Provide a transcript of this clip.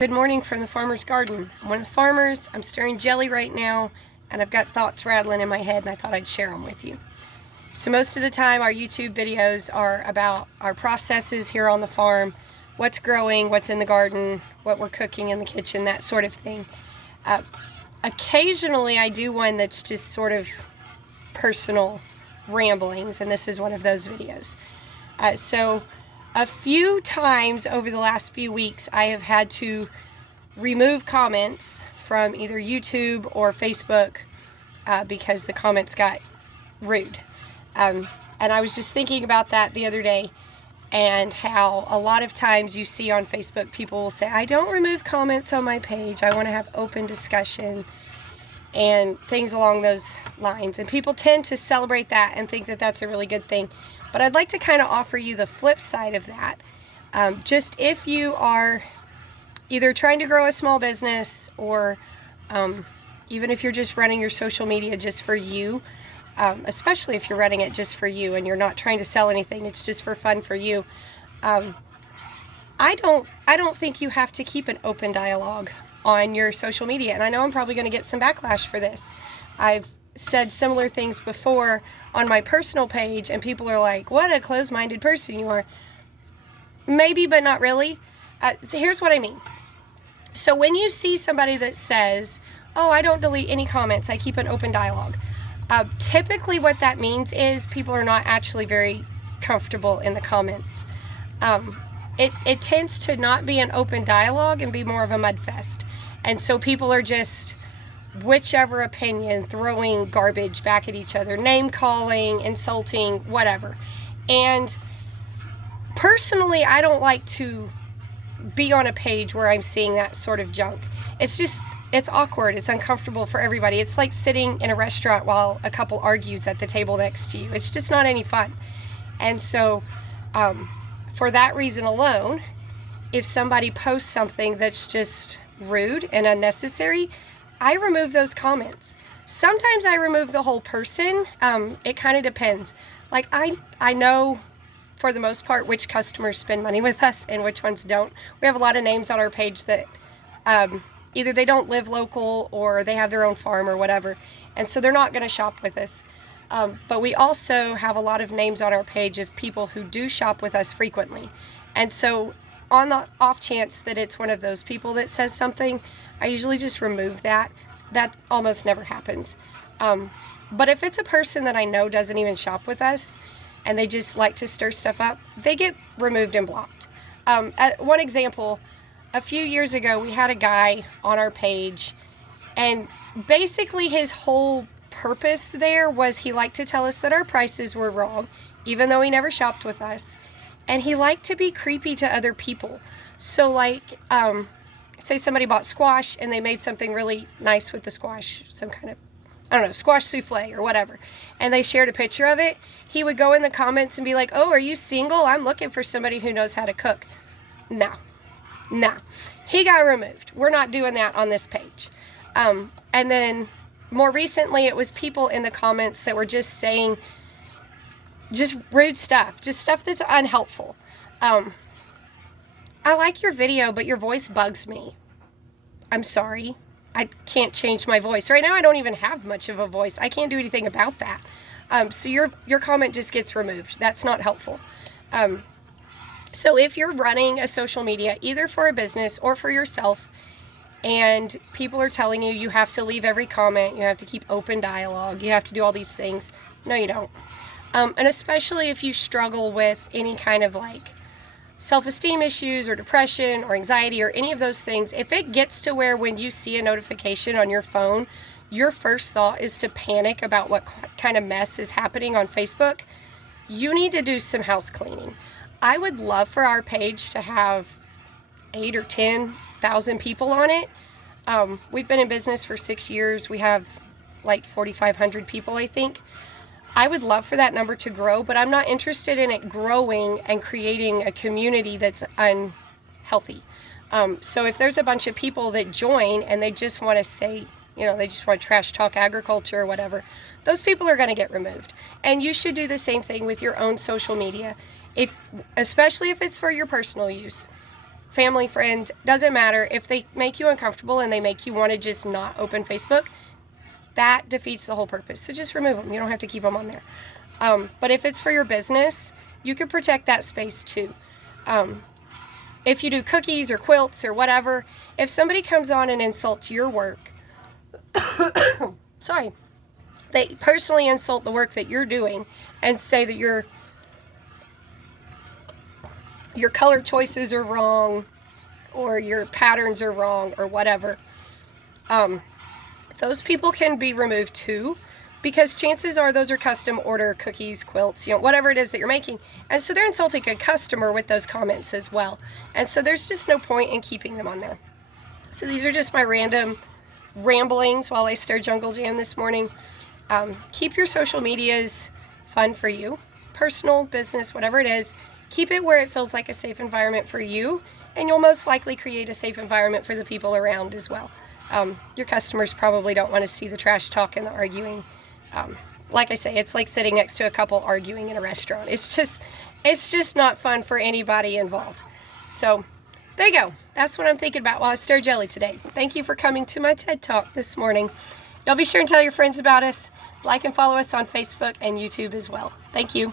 Good morning from the farmer's garden. I'm one of the farmers. I'm stirring jelly right now, and I've got thoughts rattling in my head, and I thought I'd share them with you. So most of the time, our YouTube videos are about our processes here on the farm, what's growing, what's in the garden, what we're cooking in the kitchen, that sort of thing. Occasionally, I do one that's just sort of personal ramblings, and this is one of those videos. So a few times over the last few weeks, I have had to remove comments from either YouTube or Facebook because the comments got rude. And I was just thinking about that the other day, and how a lot of times you see on Facebook, people will say, I don't remove comments on my page. I want to have open discussion and things along those lines. And people tend to celebrate that and think that that's a really good thing. But I'd like to kind of offer you the flip side of that. Just if you are either trying to grow a small business, or even if you're just running your social media just for you, especially if you're running it just for you and you're not trying to sell anything, it's just for fun for you. I don't think you have to keep an open dialogue on your social media. And I know I'm probably going to get some backlash for this. I've said similar things before on my personal page, and people are like, what a closed-minded person you are. Maybe, but not really. So here's what I mean. So when you see somebody that says, oh, I don't delete any comments, I keep an open dialogue, typically what that means is people are not actually very comfortable in the comments. It tends to not be an open dialogue and be more of a mud fest. And so people are just whichever opinion, throwing garbage back at each other, name calling, insulting, whatever. And personally, I don't like to be on a page where I'm seeing that sort of junk. It's awkward. It's uncomfortable for everybody. It's like sitting in a restaurant while a couple argues at the table next to you. It's just not any fun. And so, for that reason alone, if somebody posts something that's just rude and unnecessary, I remove those comments. Sometimes I remove the whole person. It kind of depends. Like I know for the most part which customers spend money with us and which ones don't. We have a lot of names on our page that either they don't live local or they have their own farm or whatever, and so they're not going to shop with us. But we also have a lot of names on our page of people who do shop with us frequently. And so on the off chance that it's one of those people that says something, I usually just remove that. That almost never happens. But if it's a person that I know doesn't even shop with us and they just like to stir stuff up, they get removed and blocked. One example, a few years ago, we had a guy on our page, and basically his whole purpose there was he liked to tell us that our prices were wrong, even though he never shopped with us. And he liked to be creepy to other people. So like, say somebody bought squash and they made something really nice with the squash, some kind of, I don't know, squash souffle or whatever, and they shared a picture of it, he would go in the comments and be like, oh, are you single? I'm looking for somebody who knows how to cook. No. He got removed. We're not doing that on this page. And then more recently, it was people in the comments that were just saying just rude stuff, just stuff that's unhelpful. I like your video, but your voice bugs me. I'm sorry. I can't change my voice. Right now, I don't even have much of a voice. I can't do anything about that. So your comment just gets removed. That's not helpful. So if you're running a social media, either for a business or for yourself, and people are telling you have to leave every comment, you have to keep open dialogue, you have to do all these things, no, you don't. And especially if you struggle with any kind of like self-esteem issues or depression or anxiety or any of those things, if it gets to where when you see a notification on your phone, your first thought is to panic about what kind of mess is happening on Facebook, you need to do some house cleaning. I would love for our page to have 8,000 or 10,000 people on it. We've been in business for 6 years. We have like 4,500 people, I think. I would love for that number to grow, but I'm not interested in it growing and creating a community that's unhealthy. So if there's a bunch of people that join and they just want to say, they just want to trash talk agriculture or whatever, those people are going to get removed. And you should do the same thing with your own social media. Especially if it's for your personal use. family, friend, doesn't matter. If they make you uncomfortable and they make you want to just not open Facebook, that defeats the whole purpose. So just remove them. You don't have to keep them on there. But if it's for your business, you can protect that space too. If you do cookies or quilts or whatever, if somebody comes on and insults your work, sorry, they personally insult the work that you're doing and say that your color choices are wrong or your patterns are wrong or whatever, those people can be removed too, because chances are those are custom order cookies, quilts, whatever it is that you're making. And so they're insulting a customer with those comments as well. And so there's just no point in keeping them on there. So these are just my random ramblings while I stir Jungle Jam this morning. Keep your social medias fun for you, personal, business, whatever it is. Keep it where it feels like a safe environment for you, and you'll most likely create a safe environment for the people around as well. Your customers probably don't want to see the trash talk and the arguing. Like I say, it's like sitting next to a couple arguing in a restaurant. It's just not fun for anybody involved. So there you go. That's what I'm thinking about while I stir jelly today. Thank you for coming to my TED Talk this morning. Y'all be sure and tell your friends about us. Like and follow us on Facebook and YouTube as well. Thank you.